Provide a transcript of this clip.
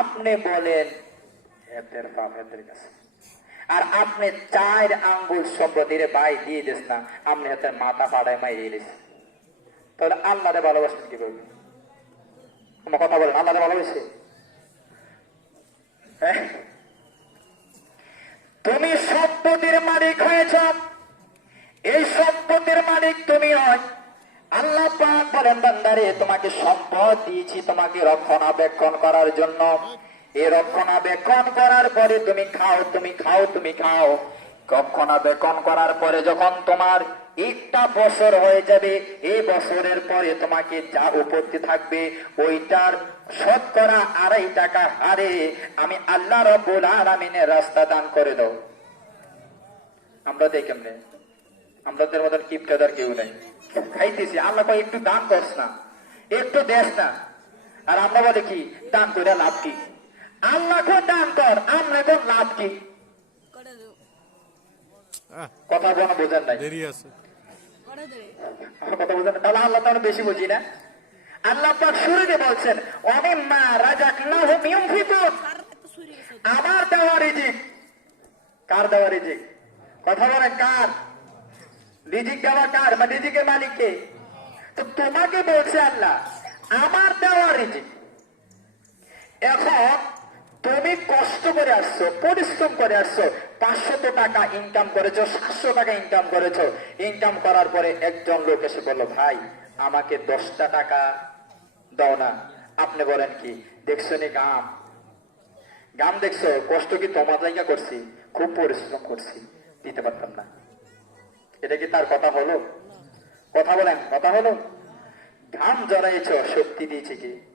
আপনি বলেন এদের বাপ এদের কাছে। আর আপনি চার আঙ্গুল সম্পত্তির বাই দিয়ে দিস না, আপনি হাতে মাথা পাড়ায় মাইরে দিস তাহলে আল্লাহরে ভালোবাসেন কি করবে আমার কথা বলেন, আল্লাহরে ভালোবাসে হ্যাঁ? তুমি সম্পত্তির মালিক হয়েছ, এই সম্পত্তির মালিক তুমি নয়। আল্লাহ বলেন বান্দারে তোমাকে সম্পদ দিয়েছি তোমাকে রক্ষণাবেক্ষণ করার জন্য। এই রক্ষণাবেক্ষণ করার পরে তুমি খাও তুমি খাও তুমি খাও। রক্ষণাবেক্ষণ করার পরে যখন তোমার একটা বছর হয়ে যাবে, এই বছরের পরে তোমাকে যা উপস্থি থাকবে, ওইটার শতকরা আড়াই টাকা হারে আমি আল্লাহ রব্বুল আলমিনের রাস্তা দান করে দাও আমরা কেমনে? আমাদের মতন কিপটাদার কেউ নাই। খাইতেছি। আল্লাহ কয় একটু দান করস না। একটু দেস না। আর আমরা বলে কি দান করে লাভ কি? আল্লাহ কয় দান কর। আমরা কর লাভ কি? কথা বলা বোঝেন নাই। দেরি আছে। কথা বোঝেন তাহলে আল্লাহ তাহলে বেশি বুঝি না? আল্লাহ পাক শুরুতে বলছেন রাজাক নাহু মিউনফিকুন। কার এত আমার দেওয়া রিজিক। কার দেওয়া রিজিক? কথা বলেন কার? রিজিক দেওয়া কার বা রিজিকের মালিককে তো তোমাকে বলছে আল্লাহ, আমার দেওয়া রিজিক। এখন তুমি কষ্ট করে আসছো, পরিশ্রম করে আসছো, পাঁচশত টাকা ইনকাম করেছ, সাতশো টাকা ইনকাম করেছ। ইনকাম করার পরে একজন লোক এসে বলল, ভাই, আমাকে দশটা টাকা দাও না। আপনি বলেন কি, দেখছ নি কাম গাম দেখছ? কষ্ট কি তোমার জায়গা করছি? খুব পরিশ্রম করছি। দিতে পারতাম না। এটা কি তার কথা হলো? কথা বলেন কথা হলো। ঘাম জড়াইছ শক্তি দিয়েছে কি?